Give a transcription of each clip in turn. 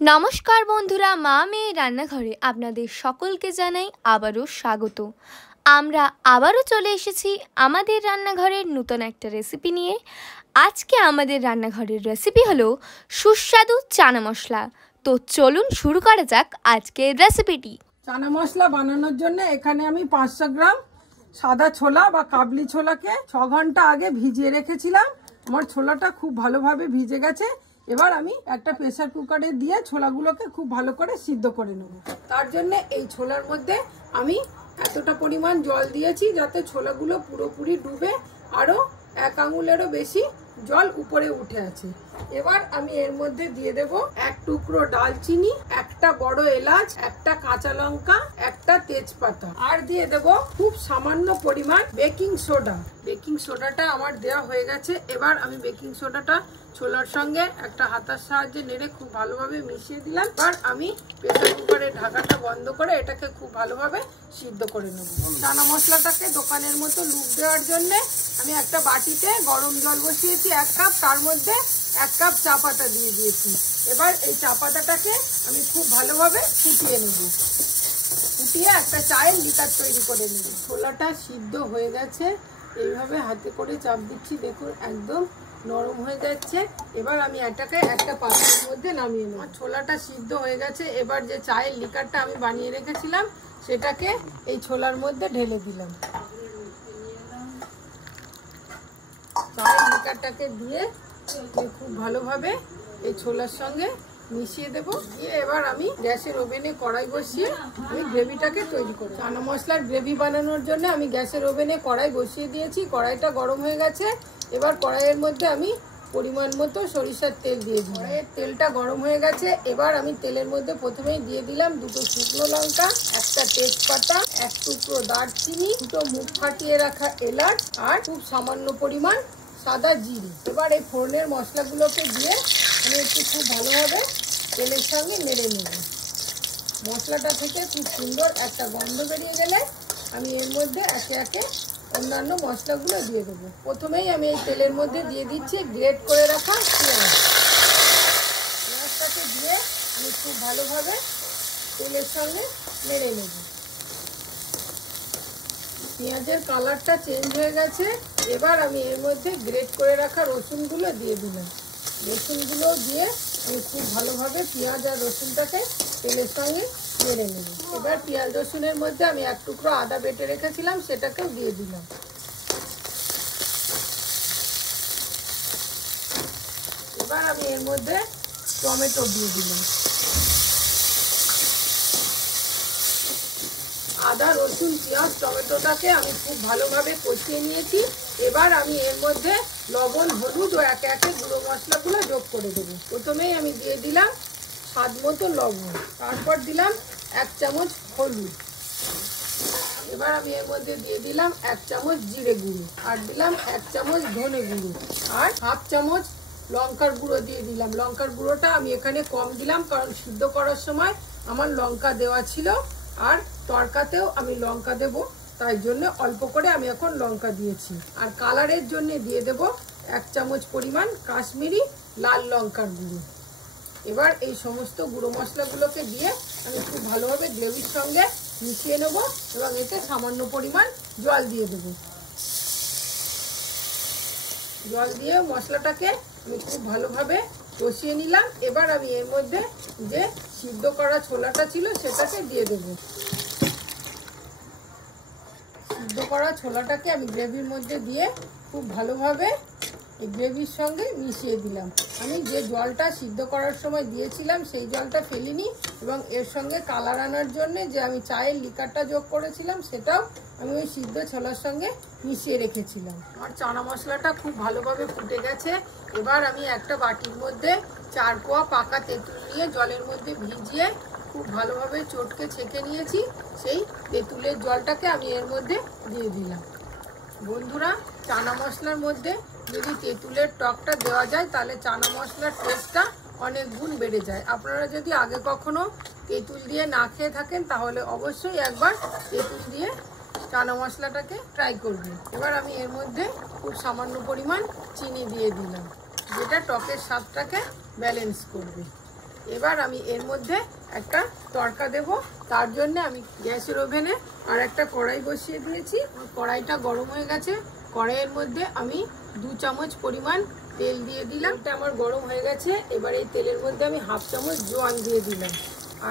নমস্কার বন্ধুরা, মা মেয়ে রান্নাঘরে আপনাদের সকলকে জানাই আবারও স্বাগত। আমরা আবারও চলে এসেছি আমাদের রান্নাঘরের নতুন একটা রেসিপি নিয়ে। আজকে আমাদের রান্নাঘরের রেসিপি হলো সুস্বাদু চানা মশলা। তো চলুন শুরু করা যাক আজকের রেসিপিটি। চানা মশলা বানানোর জন্য এখানে আমি 500 গ্রাম সাদা ছোলা বা কাবলি ছোলাকে 6 ঘন্টা আগে ভিজিয়ে রেখেছিলাম। আমার ছোলাটা খুব ভালোভাবে ভিজে গেছে। এবার আমি একটা প্রেসার কুকারে দিয়ে ছোলাগুলোকে খুব ভালো করে সিদ্ধ করে নেব। তার জন্য এই ছোলার মধ্যে আমি এতটা পরিমাণ জল দিয়েছি যাতে ছোলাগুলো পুরোপুরি ডুবে আরও 1 আঙুলেরও বেশি জল উপরে উঠে আছে। এবার আমি এর মধ্যে দিয়ে দেব 1 টুকরো ডালচিনি, একটা বড় এলাচ, একটা কাঁচা লঙ্কা, একটা তেজপাতা, আর দিয়ে দেব খুব সামান্য পরিমাণ বেকিং সোডা। বেকিং সোডাটা আমার দেওয়া হয়ে গেছে। এবার আমি বেকিং সোডাটা ছোলার সঙ্গে একটা হাতার সাহায্যে নেড়ে খুব ভালোভাবে মিশিয়ে দিলাম। এবার আমি প্রেসার কুকারের ঢাকাটা বন্ধ করে এটাকে খুব ভালোভাবে সিদ্ধ করে নেব। চানা মশলাটাকে দোকানের মতো লুপ দেওয়ার জন্য আমি একটা বাটিতে গরম জল বসিয়েছি 1 কাপ, তার মধ্যে 1 কাপ চা পাতা দিয়ে দিয়েছি। এবার এই চা পাতাটাকে আমি খুব ভালোভাবে ফুটিয়ে নেব। ফুটিয়ে একটা চায়ের লিকার তৈরি করে নেব। ছোলাটা সিদ্ধ হয়ে গেছে, এইভাবে হাতে করে চাপ দিচ্ছি, দেখুন একদম নরম হয়ে যাচ্ছে। এবার আমি এটাকে একটা পাত্রের মধ্যে নামিয়ে নেব। ছোলাটা সিদ্ধ হয়ে গেছে। এবার যে চায়ের লিকারটা আমি বানিয়ে রেখেছিলাম সেটাকে এই ছোলার মধ্যে ঢেলে দিলাম। চায়ের লিকারটাকে দিয়ে খুব ভালোভাবে এই ছোলার সঙ্গে মিশিয়ে দেবো। দিয়ে এবার আমি গ্যাসের ওভেনে কড়াই বসিয়ে আমি গ্রেভিটাকে তৈরি করব। চানা মশলার গ্রেভি বানানোর জন্য আমি গ্যাসের ওভেনে কড়াই বসিয়ে দিয়েছি। কড়াইটা গরম হয়ে গেছে। এবার কড়াইয়ের মধ্যে আমি পরিমাণ মতো সরিষার তেল দিয়ে দিই। কড়াইয়ের তেলটা গরম হয়ে গেছে। এবার আমি তেলের মধ্যে প্রথমেই দিয়ে দিলাম 2টো শুকনো লঙ্কা, একটা তেজপাতা, 1 টুকরো দারচিনি, 2টো মুখ ফাটিয়ে রাখা এলাচ, আর খুব সামান্য পরিমাণ সাদা জিরে। এবার এই ফোড়নের মশলাগুলোকে দিয়ে আমি একটু খুব ভালোভাবে তেলের সঙ্গে নেড়ে নেব। মশলাটা থেকে খুব সুন্দর একটা গন্ধ বেরিয়ে গেলে আমি এর মধ্যে একে একে অন্যান্য মশলাগুলো দিয়ে দেবো। প্রথমেই আমি এই তেলের মধ্যে দিয়ে দিচ্ছি গ্রেট করে রাখা পেঁয়াজ। পেঁয়াজটাকে দিয়ে আমি খুব ভালোভাবে তেলের সঙ্গে নেড়ে নেব। পেঁয়াজের কালারটা চেঞ্জ হয়ে গেছে। এবার আমি এর মধ্যে গ্রেট করে রাখা রসুনগুলো দিয়ে দিলাম। রসুনগুলো দিয়ে আমি খুব ভালোভাবে পেঁয়াজ আর রসুনটাকে তেলের সঙ্গে নেড়ে নেব। এবার পেঁয়াজ রসুনের মধ্যে আমি 1 টুকরো আদা বেটে রেখেছিলাম সেটাকেও দিয়ে দিলাম। এবার আমি এর মধ্যে টমেটো দিয়ে দিলাম। আদা রসুন পেঁয়াজ টমেটোটাকে আমি খুব ভালোভাবে কষিয়ে নিয়েছি। এবার আমি এর মধ্যে লবণ হলুদ ও একে একে গুঁড়ো মশলাগুলো যোগ করে দেবো। প্রথমেই আমি দিয়ে দিলাম স্বাদ মতো লবণ, তারপর দিলাম 1 চামচ হলুদ। এবার আমি এর মধ্যে দিয়ে দিলাম 1 চামচ জিরে গুঁড়ো, আর দিলাম 1 চামচ ধনে গুঁড়ো, আর 1/2 চামচ লঙ্কার গুঁড়ো দিয়ে দিলাম। লঙ্কার গুঁড়োটা আমি এখানে কম দিলাম কারণ সিদ্ধ করার সময় আমার লঙ্কা দেওয়া ছিল, আর তরকাতেও আমি লঙ্কা দেব, তাই জন্য অল্প করে আমি এখন লঙ্কা দিয়েছি। আর কালারের জন্য দিয়ে দেব 1 চামচ পরিমাণ কাশ্মীরি লাল লঙ্কার গুঁড়ো। এবার এই সমস্ত গুঁড়ো মশলাগুলোকে দিয়ে আমি খুব ভালোভাবে গ্রেভির সঙ্গে মিশিয়ে নেব এবং এতে সামান্য পরিমাণ জল দিয়ে দেব। জল দিয়ে মশলাটাকে আমি খুব ভালোভাবে কষিয়ে নিলাম। এবার আমি এর মধ্যে যে সিদ্ধ করা ছোলাটা ছিল সেটাকে দিয়ে দেব। সিদ্ধ করা ছোলাটাকে আমি গ্রেভির মধ্যে দিয়ে খুব ভালোভাবে এই গ্রেভির সঙ্গে মিশিয়ে দিলাম। আমি যে জলটা সিদ্ধ করার সময় দিয়েছিলাম সেই জলটা ফেলিনি, এবং এর সঙ্গে কালার আনার জন্য যে আমি চায়ের লিকারটা যোগ করেছিলাম সেটাও আমি ওই সিদ্ধ ছোলার সঙ্গে মিশিয়ে রেখেছিলাম। আমার চানা মশলাটা খুব ভালোভাবে ফুটে গেছে। এবার আমি একটা বাটির মধ্যে 4 কোয়া পাকা তেঁতুল নিয়ে জলের মধ্যে ভিজিয়ে খুব ভালোভাবে চটকে ছেঁকে নিয়েছি। সেই তেঁতুলের জলটাকে আমি এর মধ্যে দিয়ে দিলাম। বন্ধুরা, চানা মশলার মধ্যে যদি তেঁতুলের টকটা দেওয়া যায় তাহলে চানা মশলার টেস্টটা অনেক গুণ বেড়ে যায়। আপনারা যদি আগে কখনো তেঁতুল দিয়ে না খেয়ে থাকেন তাহলে অবশ্যই একবার তেঁতুল দিয়ে চানা মশলাটাকে ট্রাই করবেন। এবার আমি এর মধ্যে খুব সামান্য পরিমাণ চিনি দিয়ে দিলাম, যেটা টকের স্বাদটাকে ব্যালেন্স করবে। এবার আমি এর মধ্যে একটা তড়কা দেব। তার জন্য আমি গ্যাসের ওভেনে আর একটা কড়াই বসিয়ে দিয়েছি। কড়াইটা গরম হয়ে গেছে। কড়াইয়ের মধ্যে আমি 2 চামচ পরিমাণ তেল দিয়ে দিলাম। এটা আমার গরম হয়ে গেছে। এবার এই তেলের মধ্যে আমি 1/2 চামচ জোয়ান দিয়ে দিলাম,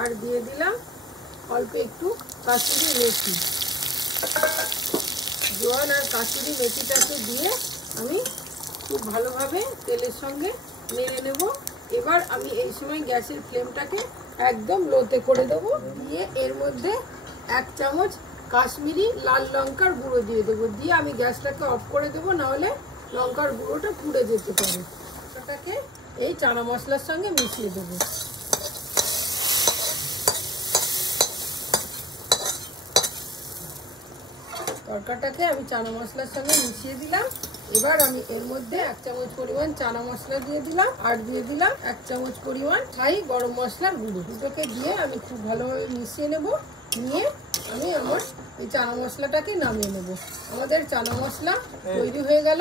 আর দিয়ে দিলাম অল্প একটু কাসুরি মেথি। জোয়ান আর কাসুরি মেথিটাকে দিয়ে আমি খুব ভালোভাবে তেলের সঙ্গে নেড়ে নেব। এবার আমি এই সময় গ্যাসের ফ্লেমটাকে একদম লোতে করে দেবো। দিয়ে এর মধ্যে 1 চামচ কাশ্মীরি লাল লঙ্কার গুঁড়ো দিয়ে দেবো। দিয়ে আমি গ্যাসটাকে অফ করে দেবো, নাহলে লঙ্কার গুঁড়োটা পুড়ে যেতে পারে। এটাকে এই চানা মশলার সঙ্গে মিশিয়ে দেবো। তরকাটাকে আমি চানা মশলার সঙ্গে মিশিয়ে দিলাম। এবার আমি এর মধ্যে 1 চামচ পরিমাণ চানা মশলা দিয়ে দিলাম, আর দিয়ে দিলাম 1 চামচ পরিমাণ থাই গরম মশলার গুঁড়ো। দুটোকে দিয়ে আমি খুব ভালোভাবে মিশিয়ে নেব। নিয়ে আমি আমার এই চানা মশলাটাকে নামিয়ে নেব। আমাদের চানা মশলা তৈরি হয়ে গেল।